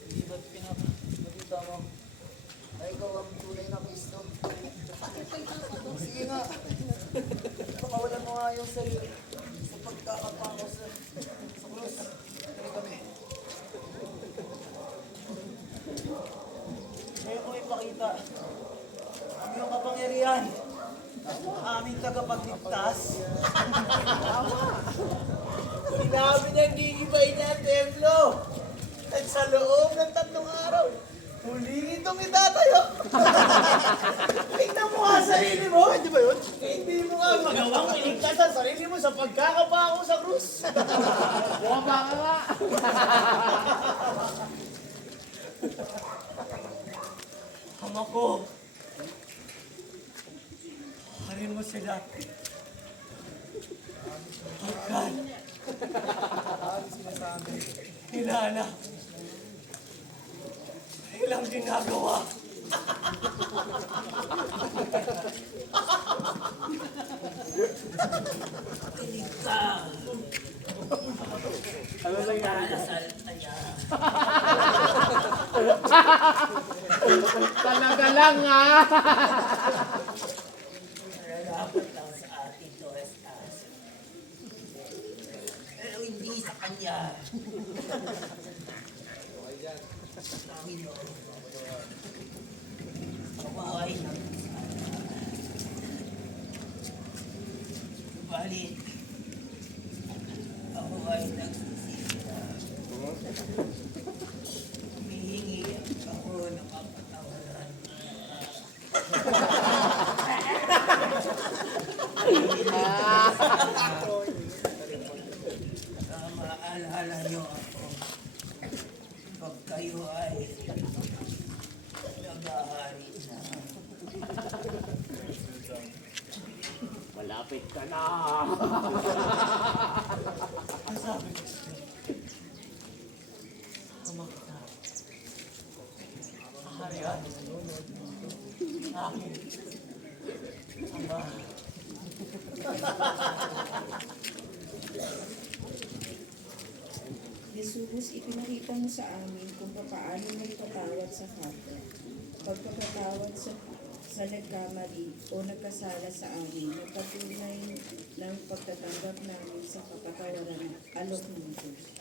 Hindi ba't pinapakita mo? Ay, ikaw ang tunay na Kristo. Sige nga. Pakawalan mo nga yung sarili sa pagkakapako sa krus. Tuloy kami. Ngayon ko ipakita ang iyong kapangyarihan. Aming tagapagligtas. Sinabi niyang gigibayin niya ang templo. At sa loob ng 3 araw, muli itong itatayo. Tingnan mo nga sarili mo. Hindi ba yun? Hindi mo nga magawang iligtas ang sarili mo sa pagkakapako sa krus. Bumaba ka nga. Ama ko, harin mo sila. Pagkat, hinana, ilang ginagawa. Tinig ka. Ano nangyari? Alasal kanya. Talaga lang ha. Dapat lang sa ating Dores Taso. Pero hindi sa kanya. Panginoon, kawain ng subalit, ako ay nagsisita. Humihingi ako ng kapatawaran. Maalala niyo ako pag kayo ay naghahari na. Malapit ka na. Ang sabi ko sa'yo, kamakta, kaharian, akin, Ama. Jesus, ipinakita mo sa amin kung paano magpatawad sa kapwa. Pagpapatawad sa nagkamali o nagkasala sa amin, nagpatunay ng pagtatanggap namin sa kapatawaran alok ng Diyos.